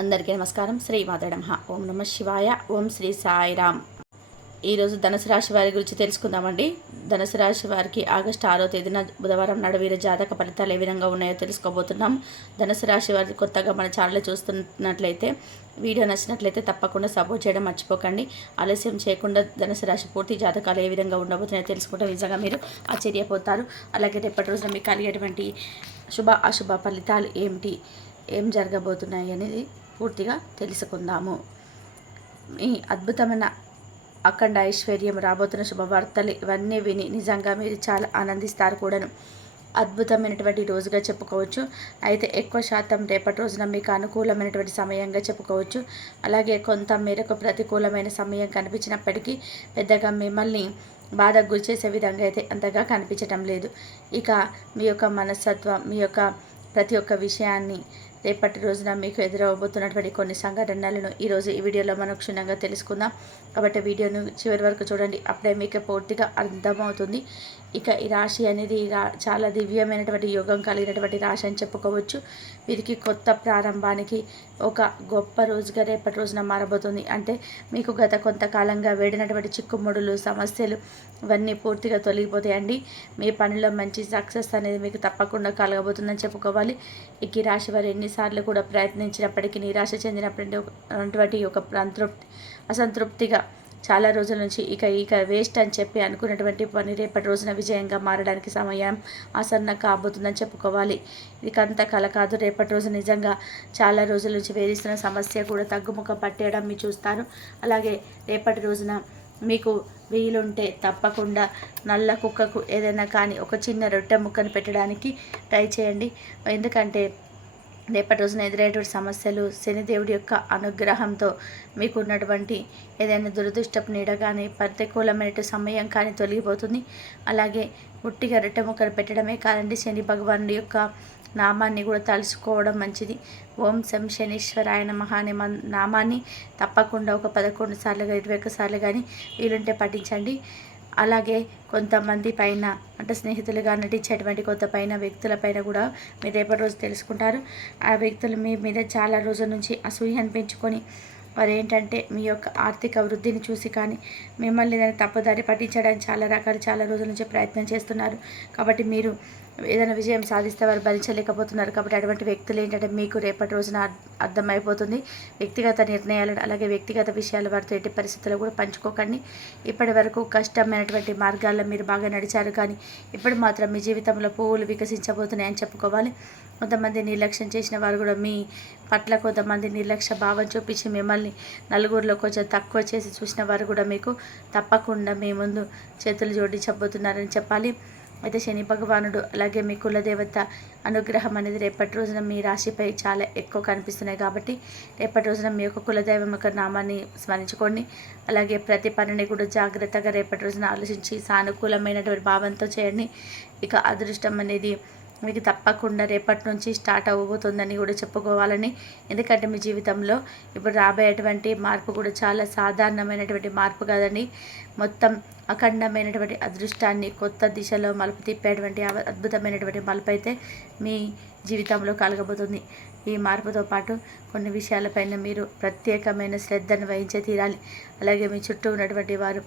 అందరికీ నమస్కారం. శ్రీ మాతే నమః. ఓం నమ శివాయ. ఓం శ్రీ సాయిరామ్. ఈరోజు ధనుసు రాశి వారి గురించి తెలుసుకుందామండి. ధనుసు రాశి వారికి ఆగస్టు 6వ తేదీన బుధవారం నాడు వీరి జాతక ఫలితాలు ఏ విధంగా ఉన్నాయో తెలుసుకోబోతున్నాం. ధనుసు రాశి వారి కొత్తగా మన ఛానల్ చూస్తున్నట్లయితే, వీడియో నచ్చినట్లయితే తప్పకుండా సపోర్ట్ చేయడం మర్చిపోకండి. ఆలస్యం చేయకుండా ధనుసు రాశి పూర్తి జాతకాలు ఏ విధంగా ఉండబోతున్నాయో తెలుసుకుంటే నిజంగా మీరు ఆశ్చర్యపోతారు. అలాగే రేపటి రోజున మీకు కలిగేటువంటి శుభ అశుభ ఫలితాలు ఏమిటి, ఏం జరగబోతున్నాయి అనేది పూర్తిగా తెలుసుకుందాము. ఈ అద్భుతమైన అఖండ ఐశ్వర్యం, రాబోతున్న శుభవార్తలు ఇవన్నీ విని నిజంగా మీరు చాలా ఆనందిస్తారు కూడాను. అద్భుతమైనటువంటి రోజుగా చెప్పుకోవచ్చు. అయితే ఎక్కువ శాతం రేపటి రోజున మీకు అనుకూలమైనటువంటి సమయంగా చెప్పుకోవచ్చు. అలాగే కొంత మేరకు ప్రతికూలమైన సమయం కనిపించినప్పటికీ పెద్దగా మిమ్మల్ని బాధకు గురి చేసే విధంగా అయితే అంతగా కనిపించటం లేదు. ఇక మీ యొక్క మనస్తత్వం, మీ యొక్క ప్రతి ఒక్క విషయాన్ని రేపటి రోజున మీకు ఎదురవబోతున్నటువంటి కొన్ని సంఘటనలను ఈరోజు ఈ వీడియోలో మనం క్షుణ్ణంగా తెలుసుకుందాం. కాబట్టి వీడియోను చివరి వరకు చూడండి, అప్పుడే మీకు పూర్తిగా అర్థమవుతుంది. ఇక ఈ రాశి అనేది చాలా దివ్యమైనటువంటి యోగం కలిగినటువంటి రాశి అని చెప్పుకోవచ్చు. వీరికి కొత్త ప్రారంభానికి ఒక గొప్ప రోజుగా రేపటి రోజున మారబోతుంది. అంటే మీకు గత కొంతకాలంగా వేడినటువంటి చిక్కుముడులు, సమస్యలు ఇవన్నీ పూర్తిగా తొలగిపోతాయండి. మీ పనిలో మంచి సక్సెస్ అనేది మీకు తప్పకుండా కలగబోతుందని చెప్పుకోవాలి. ఈ రాశి వారు ఎన్నిసార్లు కూడా ప్రయత్నించినప్పటికీ నిరాశ చెందినటువంటి ఒక అసంతృప్తిగా చాలా రోజుల నుంచి ఇక వేస్ట్ అని చెప్పి అనుకున్నటువంటి పని రేపటి రోజున విజయంగా మారడానికి సమయం ఆసన్న కాబోతుందని చెప్పుకోవాలి. ఇకంత కల కాదు. రేపటి రోజు నిజంగా చాలా రోజుల నుంచి వేధిస్తున్న సమస్య కూడా తగ్గుముఖ పట్టేయడం మీరు చూస్తారు. అలాగే రేపటి రోజున మీకు వీలుంటే తప్పకుండా నల్ల కుక్కకు ఏదైనా కానీ ఒక చిన్న రొట్టె ముక్కను పెట్టడానికి ట్రై చేయండి. ఎందుకంటే రేపటి రోజున ఎదురయ్యేటువంటి సమస్యలు శనిదేవుడి యొక్క అనుగ్రహంతో మీకు ఉన్నటువంటి ఏదైనా దురదృష్టపు నీడ కానీ ప్రతికూలమైన సమయం కానీ తొలగిపోతుంది. అలాగే ఉట్టిగా రొట్టె ముక్కను పెట్టడమే కాదండి, శని భగవానుడి యొక్క నామాన్ని కూడా తలుచుకోవడం మంచిది. ఓం శం శనీశ్వరాయ నమః అనే నామాన్ని తప్పకుండా ఒక 11 సార్లు 21 సార్లు కానీ వీలుంటే పఠించండి. అలాగే కొంతమంది పైన, అంటే స్నేహితులుగా నటించేటువంటి కొంత వ్యక్తులపైన కూడా మీరు రేపటి రోజు తెలుసుకుంటారు. ఆ వ్యక్తులు మీ మీద చాలా రోజుల నుంచి అసూయను పెంచుకొని వారు ఏంటంటే మీ యొక్క ఆర్థిక వృద్ధిని చూసి కానీ మిమ్మల్ని దాన్ని తప్పుదారి పట్టించడానికి చాలా రోజుల నుంచి ప్రయత్నం చేస్తున్నారు. కాబట్టి మీరు ఏదైనా విజయం సాధిస్తే వారు భరించలేకపోతున్నారు. కాబట్టి అటువంటి వ్యక్తులు ఏంటంటే మీకు రేపటి రోజున అర్థమైపోతుంది. వ్యక్తిగత నిర్ణయాలను, అలాగే వ్యక్తిగత విషయాలు వారితో ఎట్టి పరిస్థితుల్లో కూడా పంచుకోకండి. ఇప్పటి వరకు కష్టమైనటువంటి మార్గాల్లో మీరు బాగా నడిచారు, కానీ ఇప్పుడు మాత్రం మీ జీవితంలో పువ్వులు వికసించబోతున్నాయని చెప్పుకోవాలి. కొంతమంది నిర్లక్ష్యం చేసిన వారు కూడా మీ పట్ల కొంతమంది నిర్లక్ష్య భావం చూపించి మిమ్మల్ని నలుగురిలో కొంచెం తక్కువ చేసి చూసిన వారు కూడా మీకు తప్పకుండా మీ ముందు చేతులు జోడించబోతున్నారని చెప్పాలి. అయితే శని భగవానుడు అలాగే మీ కులదేవత అనుగ్రహం అనేది రేపటి రోజున మీ రాశిపై చాలా ఎక్కువ కనిపిస్తున్నాయి. కాబట్టి రేపటి రోజున మీ యొక్క కులదైవం యొక్క నామాన్ని స్మరించుకోండి. అలాగే ప్రతి పనిని కూడా జాగ్రత్తగా రేపటి రోజున ఆలోచించి సానుకూలమైనటువంటి భావంతో చేయండి. ఇక అదృష్టం అనేది మీకు తప్పకుండా రేపటి నుంచి స్టార్ట్ అవ్వబోతుందని కూడా చెప్పుకోవాలని. ఎందుకంటే మీ జీవితంలో ఇప్పుడు రాబోయేటువంటి మార్పు కూడా చాలా సాధారణమైనటువంటి మార్పు కాదండి. మొత్తం అఖండమైనటువంటి అదృష్టాన్ని కొత్త దిశలో మలుపు తిప్పేటువంటి అద్భుతమైనటువంటి మలుపు అయితే మీ జీవితంలో కలగబోతుంది. ఈ మార్పుతో పాటు కొన్ని విషయాలపైన మీరు ప్రత్యేకమైన శ్రద్ధను వహించే తీరాలి. అలాగే మీ చుట్టూ ఉన్నటువంటి వారు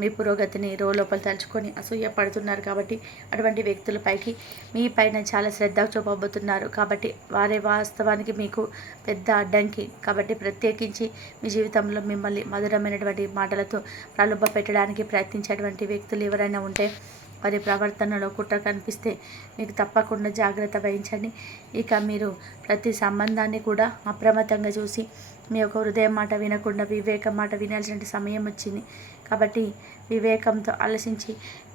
మీ పురోగతిని లోపల తలుచుకొని అసూయ పడుతున్నారు. కాబట్టి అటువంటి వ్యక్తులపైకి మీ పైన చాలా శ్రద్ధ చూపబోతున్నారు. కాబట్టి వారే వాస్తవానికి మీకు పెద్ద అడ్డంకి. కాబట్టి ప్రత్యేకించి మీ జీవితంలో మిమ్మల్ని మధురమైనటువంటి మాటలతో ప్రలోభ పెట్టడానికి ప్రయత్నించేటువంటి వ్యక్తులు ఎవరైనా ఉంటే వారి ప్రవర్తనలో కుట్ర కనిపిస్తే మీకు తప్పకుండా జాగ్రత్త వహించండి. ఇక మీరు ప్రతి సంబంధాన్ని కూడా అప్రమత్తంగా చూసి మీ యొక్క హృదయం మాట వినకుండా వివేకం మాట వినాల్సిన సమయం వచ్చింది. కాబట్టి వివేకంతో ఆలోచించి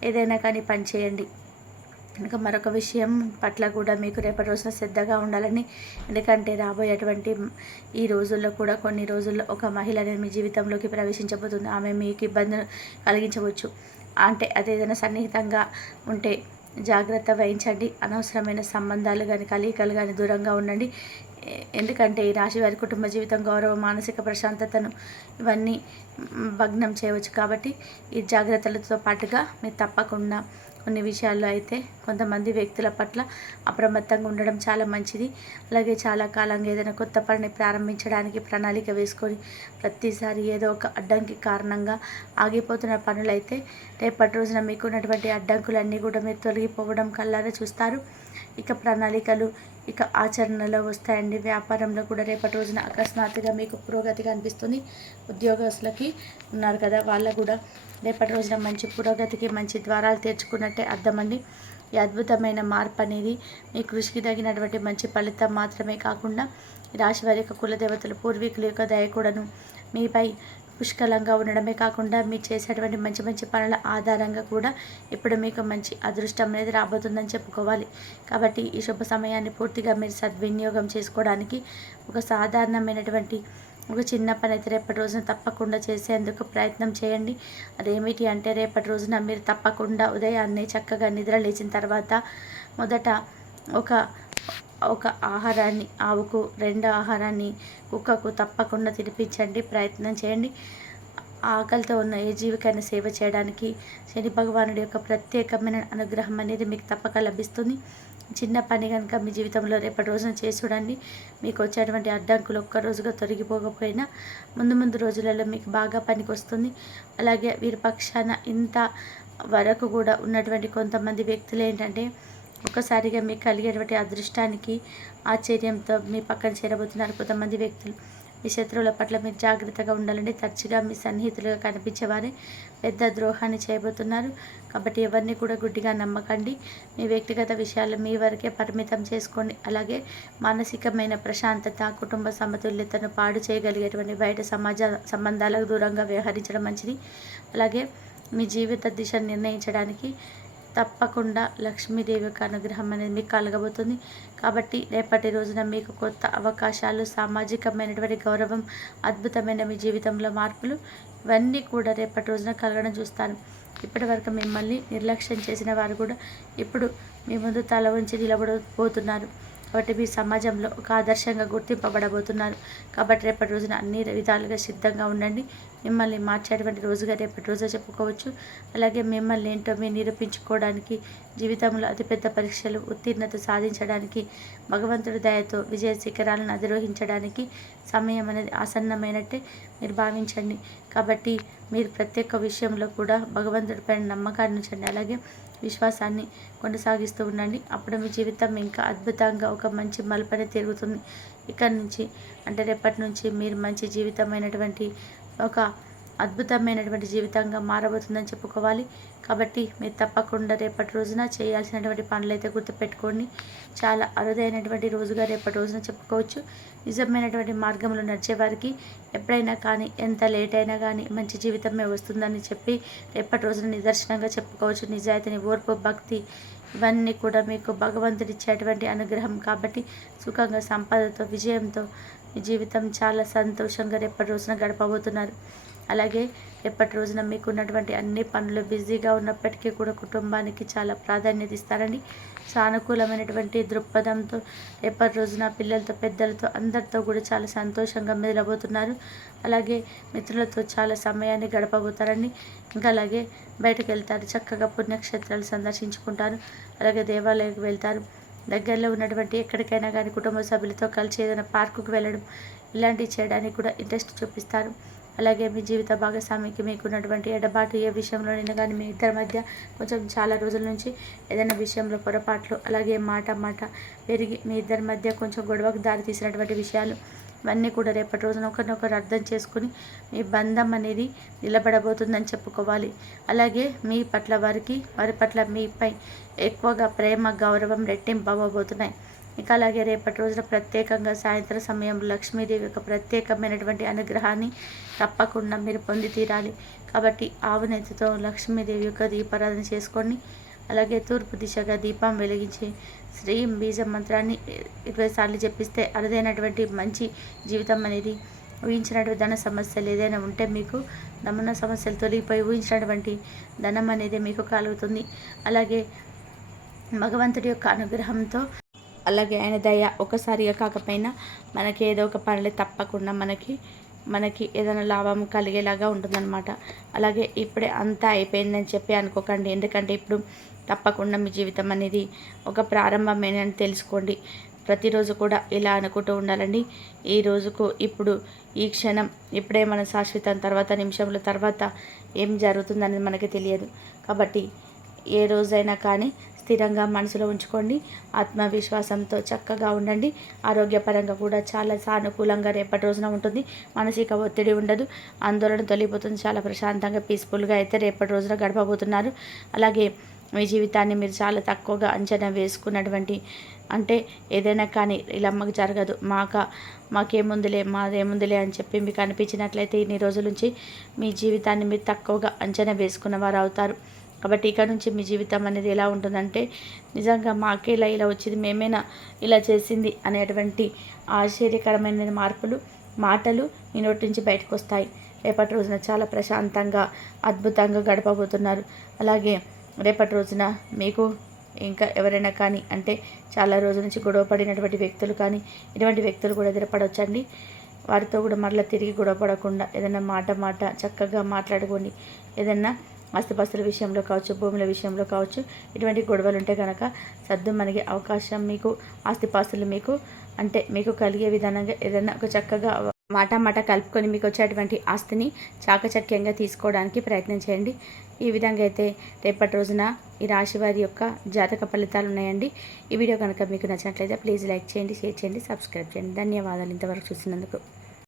ఏదైనా కానీ పని చేయండి. ఇంకా మరొక విషయం పట్ల కూడా మీకు రేపటి రోజున శ్రద్ధగా ఉండాలని. ఎందుకంటే రాబోయేటువంటి ఈ రోజుల్లో కూడా కొన్ని రోజుల్లో ఒక మహిళ అనేది మీ జీవితంలోకి ప్రవేశించబోతుంది. ఆమె మీకు ఇబ్బందులు కలిగించవచ్చు. అంటే అదేదైనా సన్నిహితంగా ఉంటే జాగ్రత్త వహించండి. అనవసరమైన సంబంధాలు కానీ కలయికలు కానీ దూరంగా ఉండండి. ఎందుకంటే ఈ రాశి వారి కుటుంబ జీవితం, గౌరవం, మానసిక ప్రశాంతతను ఇవన్నీ భగ్నం చేయవచ్చు. కాబట్టి ఈ జాగ్రత్తలతో పాటుగా మీరు తప్పకుండా కొన్ని విషయాల్లో అయితే కొంతమంది వ్యక్తుల పట్ల అప్రమత్తంగా ఉండడం చాలా మంచిది. అలాగే చాలా కాలంగా ఏదైనా కొత్త పనిని ప్రారంభించడానికి ప్రణాళిక వేసుకొని ప్రతిసారి ఏదో ఒక అడ్డంకి కారణంగా ఆగిపోతున్న పనులైతే రేపటి రోజున మీకున్నటువంటి అడ్డంకులన్నీ కూడా మీరు తొలగిపోవడం కల్లారా చూస్తారు. ఇక ప్రణాళికలు ఇక ఆచరణలో వస్తాయండి. వ్యాపారంలో కూడా రేపటి రోజున అకస్మాత్తుగా మీకు పురోగతి కనిపిస్తుంది. ఉద్యోగస్తులకి ఉన్నారు కదా, వాళ్ళకు కూడా రేపటి రోజున మంచి పురోగతికి మంచి ద్వారాలు తెరుచుకున్నట్టే అర్థమండి. ఈ అద్భుతమైన మార్పు అనేది మీ కృషికి తగినటువంటి మంచి ఫలితం మాత్రమే కాకుండా రాశి వారి యొక్క కులదేవతలు పూర్వీకుల యొక్క దయ కూడాను మీపై పుష్కలంగా ఉండడమే కాకుండా మీరు చేసేటువంటి మంచి మంచి పనుల ఆధారంగా కూడా ఇప్పుడు మీకు మంచి అదృష్టం అనేది రాబోతుందని చెప్పుకోవాలి. కాబట్టి ఈ శుభ సమయాన్ని పూర్తిగా మీరు సద్వినియోగం చేసుకోవడానికి ఒక సాధారణమైనటువంటి ఒక చిన్న పని అయితే రేపటి రోజున తప్పకుండా చేసేందుకు ప్రయత్నం చేయండి. అదేమిటి అంటే రేపటి రోజున మీరు తప్పకుండా ఉదయాన్నే చక్కగా నిద్ర లేచిన తర్వాత మొదట ఒక ఆహారాన్ని ఆవుకు, రెండో ఆహారాన్ని కుక్కకు తప్పకుండా తినిపించండి, ప్రయత్నం చేయండి. ఆకలితో ఉన్న ఏ జీవికైనా సేవ చేయడానికి శని భగవానుడి యొక్క ప్రత్యేకమైన అనుగ్రహం అనేది మీకు తప్పక లభిస్తుంది. చిన్న పని కనుక మీ జీవితంలో రేపటి రోజున చేసి చూడండి. మీకు వచ్చేటువంటి అడ్డంకులు ఒక్క రోజుగా తొలగిపోకపోయినా ముందు రోజులలో మీకు బాగా పనికి వస్తుంది. అలాగే వీరి పక్షాన ఇంత వరకు కూడా ఉన్నటువంటి కొంతమంది వ్యక్తులు ఏంటంటే ఒక్కసారిగా మీకు కలిగేటువంటి అదృష్టానికి ఆశ్చర్యంతో మీ పక్కన చేరబోతున్నారు కొంతమంది వ్యక్తులు. మీ శత్రువుల పట్ల మీరు జాగ్రత్తగా ఉండాలండి. తరచుగా మీ సన్నిహితులుగా కనిపించేవారే పెద్ద ద్రోహాన్ని చేయబోతున్నారు. కాబట్టి ఎవరిని కూడా గుడ్డిగా నమ్మకండి. మీ వ్యక్తిగత విషయాలు మీ వరకే పరిమితం చేసుకోండి. అలాగే మానసికమైన ప్రశాంతత, కుటుంబ సమతుల్యతను పాడు చేయగలిగేటువంటి బయట సంబంధాలకు దూరంగా వ్యవహరించడం మంచిది. అలాగే మీ జీవిత దిశను నిర్ణయించడానికి తప్పకుండా లక్ష్మీదేవి యొక్క అనుగ్రహం అనేది మీకు కలగబోతుంది. కాబట్టి రేపటి రోజున మీకు కొత్త అవకాశాలు, సామాజికమైనటువంటి గౌరవం, అద్భుతమైన మీ జీవితంలో మార్పులు ఇవన్నీ కూడా రేపటి రోజున కలగడం చూస్తాను. ఇప్పటి వరకు మిమ్మల్ని నిర్లక్ష్యం చేసిన వారు కూడా ఇప్పుడు మీ ముందు తల ఉంచి నిలబడబోతున్నారు. కాబట్టి మీ సమాజంలో ఒక ఆదర్శంగా గుర్తింపబడబోతున్నారు. కాబట్టి రేపటి రోజున అన్ని విధాలుగా సిద్ధంగా ఉండండి. మిమ్మల్ని మార్చేటువంటి రోజుగా రేపటి రోజు చెప్పుకోవచ్చు. అలాగే మిమ్మల్ని ఏంటో మీరు నిరూపించుకోవడానికి, జీవితంలో అతిపెద్ద పరీక్షలు ఉత్తీర్ణత సాధించడానికి, భగవంతుడి దయతో విజయ శిఖరాలను అధిరోహించడానికి సమయం అనేది ఆసన్నమైనట్టే మీరు భావించండి. కాబట్టి మీరు ప్రతి ఒక్క విషయంలో కూడా భగవంతుడిపైన నమ్మకాన్ని ఉంచండి. అలాగే విశ్వాసాన్ని కొనసాగిస్తూ ఉండండి. అప్పుడు మీ జీవితం ఇంకా అద్భుతంగా ఒక మంచి మలుపనే తిరుగుతుంది. ఇక్కడ నుంచి అంటే రేపటి నుంచి మీరు మంచి జీవితమైనటువంటి ఒక అద్భుతమైనటువంటి జీవితంగా మారబోతుందని చెప్పుకోవాలి. కాబట్టి మీరు తప్పకుండా రేపటి రోజున చేయాల్సినటువంటి పనులు అయితే గుర్తుపెట్టుకోండి. చాలా అరుదైనటువంటి రోజుగా రేపటి రోజున చెప్పుకోవచ్చు. నిజమైనటువంటి మార్గంలో నడిచేవారికి ఎప్పుడైనా కానీ ఎంత లేట్ అయినా కానీ మంచి జీవితమే వస్తుందని చెప్పి రేపటి రోజున నిదర్శనంగా చెప్పుకోవచ్చు. నిజాయితీని, ఓర్పు, భక్తి ఇవన్నీ కూడా మీకు భగవంతుడిచ్చేటువంటి అనుగ్రహం. కాబట్టి సుఖంగా, సంపదతో, విజయంతో మీ జీవితం చాలా సంతోషంగా రేపటి రోజున గడపబోతున్నారు. అలాగే రేపటి రోజున మీకు ఉన్నటువంటి అన్ని పనులు బిజీగా ఉన్నప్పటికీ కూడా కుటుంబానికి చాలా ప్రాధాన్యత ఇస్తారండి. సానుకూలమైనటువంటి దృక్పథంతో రేపటి రోజున పిల్లలతో, పెద్దలతో అందరితో కూడా చాలా సంతోషంగా మెదలబోతున్నారు. అలాగే మిత్రులతో చాలా సమయాన్ని గడపబోతారండి. ఇంకా అలాగే బయటకు వెళ్తారు, చక్కగా పుణ్యక్షేత్రాలు సందర్శించుకుంటారు. అలాగే దేవాలయానికి వెళ్తారు. దగ్గరలో ఉన్నటువంటి ఎక్కడికైనా కానీ కుటుంబ సభ్యులతో కలిసి ఏదైనా పార్కుకు వెళ్ళడం ఇలాంటివి చేయడానికి కూడా ఇంట్రెస్ట్ చూపిస్తారు. అలాగే మీ జీవిత భాగస్వామికి మీకున్నటువంటి ఎడబాటు ఏ విషయంలోనైనా కానీ మీ ఇద్దరి మధ్య కొంచెం చాలా రోజుల నుంచి ఏదైనా విషయంలో పొరపాట్లు, అలాగే మాట పెరిగి మీ ఇద్దరి మధ్య కొంచెం గొడవకు దారి తీసినటువంటి విషయాలు ఇవన్నీ కూడా రేపటి రోజున ఒకరినొకరు అర్థం చేసుకుని మీ బంధం అనేది నిలబడబోతుందని చెప్పుకోవాలి. అలాగే మీ పట్ల వారి పట్ల మీపై ఎక్కువగా ప్రేమ, గౌరవం రెట్టింపు అవ్వబోతున్నాయి. ఇక అలాగే రేపటి రోజున ప్రత్యేకంగా సాయంత్రం సమయంలో లక్ష్మీదేవి యొక్క ప్రత్యేకమైనటువంటి అనుగ్రహాన్ని తప్పకుండా మీరు పొంది తీరాలి. కాబట్టి ఆవు నెత్తితో లక్ష్మీదేవి యొక్క దీపారాధన చేసుకోండి. అలాగే తూర్పు దిశగా దీపం వెలిగించి శ్రీం బీజం మంత్రాన్ని 20 సార్లు జపిస్తే అరుదైనటువంటి మంచి జీవితం అనేది, ఊహించినటువంటి ధన సమస్యలు ఏదైనా ఉంటే మీకు ధన సమస్యలు తొలగిపోయి ఊహించినటువంటి ధనం అనేది మీకు కలుగుతుంది. అలాగే భగవంతుడి యొక్క అనుగ్రహంతో, అలాగే ఆయన దయ ఒకసారిగా కాకపోయినా మనకి ఏదో ఒక పనులు తప్పకుండా మనకి ఏదైనా లాభం కలిగేలాగా ఉంటుందన్నమాట. అలాగే ఇప్పుడే అంతా అయిపోయిందని చెప్పి అనుకోకండి. ఎందుకంటే ఇప్పుడు తప్పకుండా మీ జీవితం అనేది ఒక ప్రారంభమేనని తెలుసుకోండి. ప్రతిరోజు కూడా ఇలా అనుకుంటూ ఉండాలండి. ఈ రోజుకు ఇప్పుడు ఈ క్షణం ఇప్పుడే మన శాశ్వతం, తర్వాత నిమిషంలో తర్వాత ఏం జరుగుతుందనేది మనకి తెలియదు. కాబట్టి ఏ రోజైనా కానీ స్థిరంగా మనసులో ఉంచుకోండి. ఆత్మవిశ్వాసంతో చక్కగా ఉండండి. ఆరోగ్యపరంగా కూడా చాలా సానుకూలంగా రేపటి రోజున ఉంటుంది. మానసిక ఒత్తిడి ఉండదు, ఆందోళన తొలగిపోతుంది. చాలా ప్రశాంతంగా పీస్ఫుల్గా అయితే రేపటి రోజున గడపబోతున్నారు. అలాగే మీ జీవితాన్ని మీరు చాలా తక్కువగా అంచనా వేసుకున్నటువంటి, అంటే ఏదైనా కానీ ఇలా అమ్మకు జరగదు, మాకేముందిలే, మాదేముందిలే అని చెప్పి మీకు అనిపించినట్లయితే ఇన్ని రోజుల నుంచి మీ జీవితాన్ని మీరు తక్కువగా అంచనా వేసుకున్న వారు అవుతారు. కాబట్టి ఇక నుంచి మీ జీవితం అనేది ఎలా ఉంటుందంటే, నిజంగా మాకే ఇలా వచ్చింది, మేమేనా ఇలా చేసింది అనేటువంటి ఆశ్చర్యకరమైన మాటలు మీ నోటి నుంచి బయటకు వస్తాయి. రేపటి రోజున చాలా ప్రశాంతంగా అద్భుతంగా గడపబోతున్నారు. అలాగే రేపటి రోజున మీకు ఇంకా ఎవరైనా కానీ, అంటే చాలా రోజుల నుంచి గొడవ పడినటువంటి వ్యక్తులు కానీ, ఇటువంటి వ్యక్తులు కూడా ఎదురుపడవచ్చండి. వారితో కూడా మరలా తిరిగి గొడవ పడకుండా ఏదైనా మాట చక్కగా మాట్లాడుకోండి. ఏదైనా ఆస్తిపాస్తుల విషయంలో కావచ్చు, భూముల విషయంలో కావచ్చు, ఇటువంటి గొడవలు ఉంటే కనుక సర్దు మనకి అవకాశం, మీకు ఆస్తిపాస్తులు మీకు కలిగే విధానంగా ఏదైనా ఒక చక్కగా మాట కలుపుకొని మీకు వచ్చేటువంటి ఆస్తిని చాకచక్యంగా తీసుకోవడానికి ప్రయత్నం చేయండి. ఈ విధంగా అయితే రేపటి రోజున ఈ రాశి వారి యొక్క జాతక ఫలితాలు ఉన్నాయండి. ఈ వీడియో కనుక మీకు నచ్చినట్లయితే ప్లీజ్ లైక్ చేయండి, షేర్ చేయండి, సబ్స్క్రైబ్ చేయండి. ధన్యవాదాలు ఇంతవరకు చూసినందుకు.